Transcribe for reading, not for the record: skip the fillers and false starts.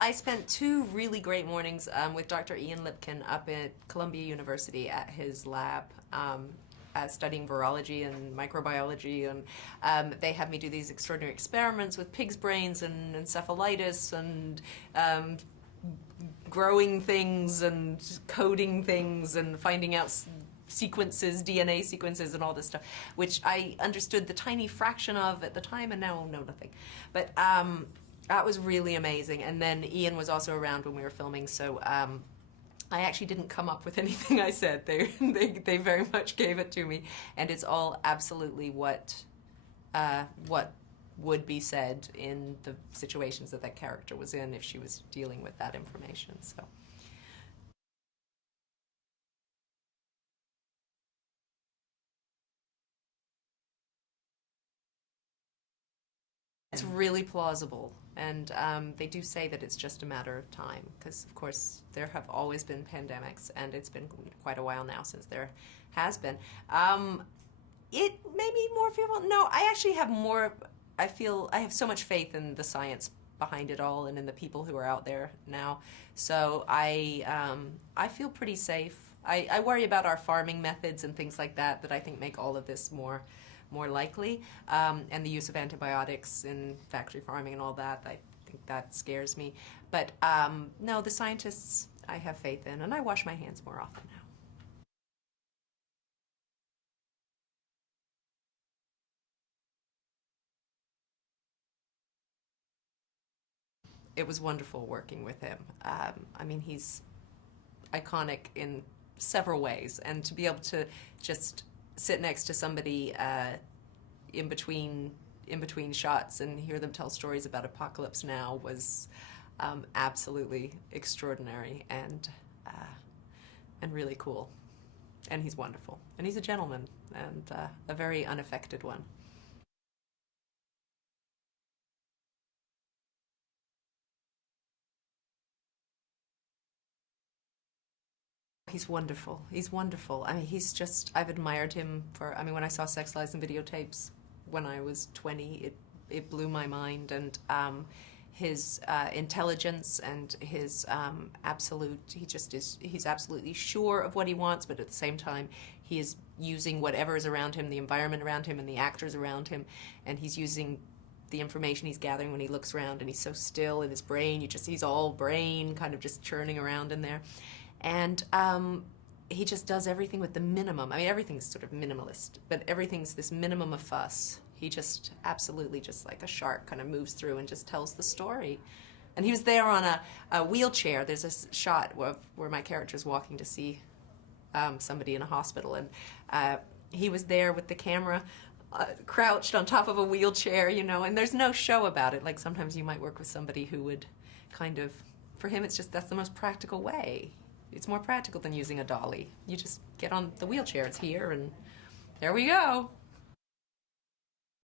I spent two really great mornings with Dr. Ian Lipkin up at Columbia University at his lab, studying virology and microbiology, and they had me do these extraordinary experiments with pigs' brains and encephalitis and growing things and coding things and finding out sequences, DNA sequences and all this stuff, which I understood the tiny fraction of at the time and now know nothing. But that was really amazing. And then Ian was also around when we were filming, so I actually didn't come up with anything I said. They very much gave it to me, and it's all absolutely what would be said in the situations that that character was in if she was dealing with that information. So. It's really plausible, and they do say that it's just a matter of time, because of course there have always been pandemics, and it's been quite a while now since there has been. It may be more fearful. No, I actually have more. I feel I have so much faith in the science behind it all, and in the people who are out there now. So I feel pretty safe. I worry about our farming methods and things like that I think make all of this more likely, and the use of antibiotics in factory farming and all that. I think that scares me. But no, the scientists I have faith in, and I wash my hands more often now. It was wonderful working with him. I mean, he's iconic in several ways, and to be able to just sit next to somebody in between shots and hear them tell stories about Apocalypse Now was absolutely extraordinary and really cool. And he's wonderful, and he's a gentleman, and a very unaffected one. He's wonderful. He's wonderful. I mean, he's just, I've admired him for, I mean, when I saw Sex, Lies, and Videotapes when I was 20, it blew my mind. And his intelligence and his absolute, he just is, he's absolutely sure of what he wants, but at the same time, he is using whatever is around him, the environment around him, and the actors around him, and he's using the information he's gathering when he looks around, and he's so still in his brain. He's all brain, kind of just churning around in there. And he just does everything with the minimum. I mean, everything's sort of minimalist, but everything's this minimum of fuss. He just absolutely, just like a shark, kind of moves through and just tells the story. And he was there on a wheelchair. There's a shot where my character's walking to see somebody in a hospital, and he was there with the camera crouched on top of a wheelchair, you know, and there's no show about it. Like sometimes you might work with somebody who would kind of, for him it's just, that's the most practical way. It's more practical than using a dolly. You just get on the wheelchair, it's here, and there we go.